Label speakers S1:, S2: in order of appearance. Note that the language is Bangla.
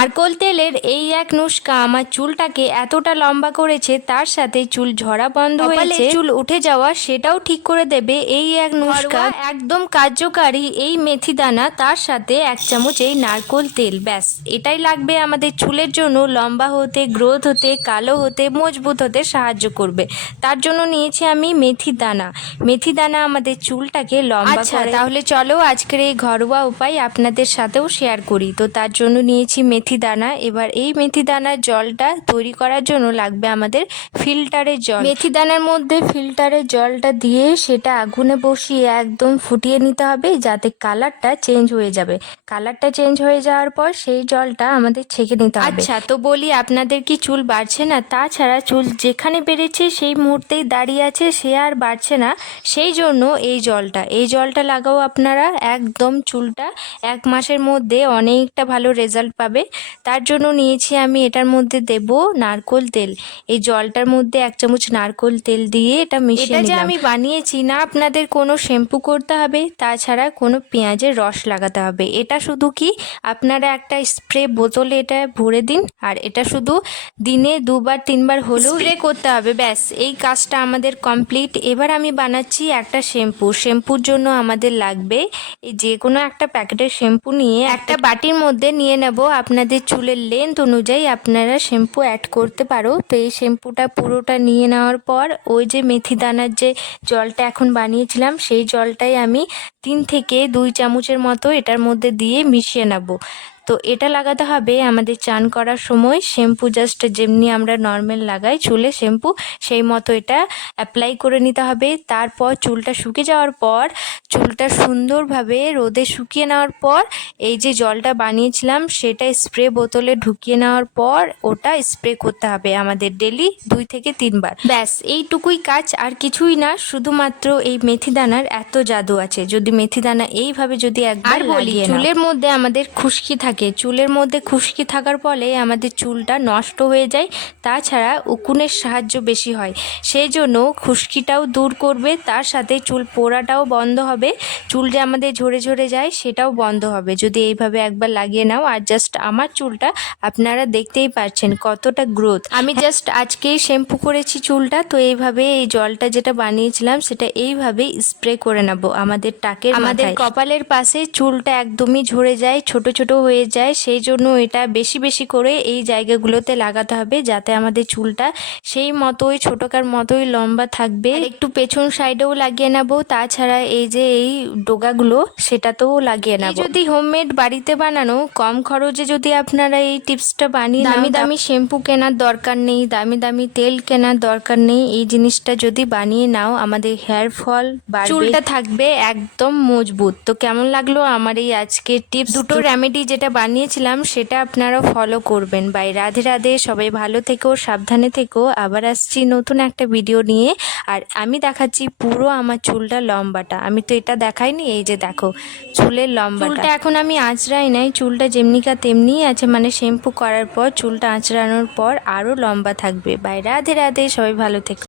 S1: নারকোল তেলের এই এক নুস্কা আমার চুলটাকে এতটা লম্বা করেছে তার সাথে চুল ঝরা বন্ধ হয়েছে। চুল উঠে যাওয়া সেটাও ঠিক করে দেবে এই এক নুস্কা একদম কার্যকারী এই মেথি দানা তার সাথে এক চামচ এই নারকোল তেল ব্যাস। এটাই লাগবে আমাদের চুলের জন্য লম্বা হতে গ্রোথ হতে কালো হতে মজবুত হতে সাহায্য করবে। তার জন্য নিয়েছি আমি মেথি দানা মেথি দানা আমাদের চুলটাকে লম্বা
S2: আচ্ছা,
S1: তাহলে চলো আজকের এই ঘরোয়া উপায় আপনাদের সাথেও শেয়ার করি। তো তার জন্য নিয়েছি মেথি দানা এবার এই মেথি দানার জলটা তৈরি করার জন্য লাগবে আমাদের ফিল্টারের জল। মেথি দানার মধ্যে ফিল্টারের জলটা দিয়ে সেটা আগুনে বসিয়ে একদম ফুটিয়ে নিতে হবে যাতে কালারটা চেঞ্জ হয়ে যাবে। কালারটা চেঞ্জ হয়ে যাওয়ার পর সেই জলটা আমাদের ছেঁকে নিতে হবে। আচ্ছা তো বলি আপনাদের কি চুল বাড়ছে না? তাছাড়া চুল যেখানে বেড়েছে সেই মুহূর্তেই দাঁড়িয়ে আছে সে আর বাড়ছে না। সেই জন্য এই জলটা এই জলটা লাগাও আপনারা। একদম চুলটা এক মাসের মধ্যে অনেকটা ভালো রেজাল্ট পাবে। তার জন্য নিয়েছি আমি এটার মধ্যে দেব নারকোল তেল। এই জলটার মধ্যে এক চামচ নারকোল তেল দিয়ে এটা মিশিয়ে এটা যে আমি বানিয়েছি না আপনাদের কোনো শ্যাম্পু করতে হবে তাছাড়া কোনো পেঁয়াজের রস লাগাতে হবে। এটা শুধু কি আপনারা একটা স্প্রে বোতলে এটা ভরে দিন আর এটা শুধু দিনে দুবার তিনবার হলেও স্প্রে করতে হবে ব্যাস। এই কাজটা আমাদের কমপ্লিট। এবার আমি বানাচ্ছি একটা শ্যাম্পু। শ্যাম্পুর জন্য আমাদের লাগবে এই যে কোনো একটা প্যাকেটের শ্যাম্পু নিয়ে একটা বাটির মধ্যে নিয়ে নেব। আপনাদের চুলের লেন্থ অনুযায়ী আপনারা শ্যাম্পু অ্যাড করতে পারো। তো এই শ্যাম্পুটা পুরোটা নিয়ে নেওয়ার পর ওই যে মেথি দানার যে জলটা এখন বানিয়েছিলাম, সেই জলটাই আমি তিন থেকে দুই চামচের মতো এটার মধ্যে দিয়ে মিশিয়ে নেব। তো এটা লাগাতে হবে আমাদের চান করার সময়। শ্যাম্পু জাস্ট যেমনি আমরা নর্মাল লাগাই চুলে শ্যাম্পু সেই মতো এটা অ্যাপ্লাই করে নিতে হবে। তারপর চুলটা শুকিয়ে যাওয়ার পর চুলটা সুন্দরভাবে রোদে শুকিয়ে নেওয়ার পর এই যে জলটা বানিয়েছিলাম সেটা স্প্রে বোতলে ঢুকিয়ে নেওয়ার পর ওটা স্প্রে করতে হবে আমাদের ডেলি দুই থেকে তিনবার। ব্যাস এইটুকুই কাজ আর কিছুই না শুধুমাত্র এই মেথি দানার এত জাদু আছে। যদি মেথি দানা এইভাবে যদি একবার
S2: আর বলি,
S1: চুলের মধ্যে আমাদের খুশকি থাকে চুলের মধ্যে খুশকি থাকার ফলে আমাদের চুলটা নষ্ট হয়ে যায় তাছাড়া উকুনের সাহায্য বেশি হয়। সেই জন্য খুশকিটাও দূর করবে তার সাথে চুল পোড়াটাও বন্ধ হবে। চুল যে আমাদের ঝরে ঝরে যায় সেটাও বন্ধ হবে। যদি এইভাবে একবার লাগিয়ে নাও আর জাস্ট আমার চুলটা আপনারা দেখতেই পাচ্ছেন কতটা গ্রোথ আমি জাস্ট আজকেই শ্যাম্পু করেছি চুলটা তো এইভাবে এই জলটা যেটা বানিয়েছিলাম সেটা এইভাবে স্প্রে করে নেব আমাদের টাকের আমাদের কপালের পাশে চুলটা একদমই ঝরে যায় ছোট ছোট হয়ে যায় সেই জন্য এটা বেশি বেশি করে এই জায়গাগুলোতে লাগাতে হবে যাতে আমাদের চুলটা সেই মতোই ছোটকার মতোই লম্বা থাকবে। একটু পেছন সাইডেও লাগিয়ে নেব তাছাড়া এই যে এই ডোগাগুলো সেটাতেও লাগিয়ে নেব। যদি হোমমেড বাড়িতে বানানো কম খরচে যদি আপনারা এই টিপসটা বানিয়ে দামি দামি শ্যাম্পু কেনার দরকার নেই দামি দামি তেল কেনার দরকার নেই এই জিনিসটা যদি বানিয়ে নাও আমাদের হেয়ার ফল বা চুলটা থাকবে একদম মজবুত। তো কেমন লাগল আমার এই আজকের টিপস দুটো রেমেডি যেটা বানিয়েছিলাম, সেটা আপনারা ফলো করবেন। বাই, রাধে রাধে, সবাই ভালো থেকো, সাবধানে থেকো। আবার আসছি নতুন একটা ভিডিও নিয়ে। আর আমি দেখাচ্ছি পুরো আমার চুলটা লম্বাটা। আমি তো এটা দেখাইনি, এই যে দেখো, চুলের লম্বা চুলটা এখন আমি আঁচড়াই নাই। চুলটা যেমনিকা তেমনিই আছে মানে শ্যাম্পু করার পর, চুলটা আঁচড়ানোর পর আরও লম্বা থাকবে। বাই, রাধে রাধে, সবাই ভালো থেকো।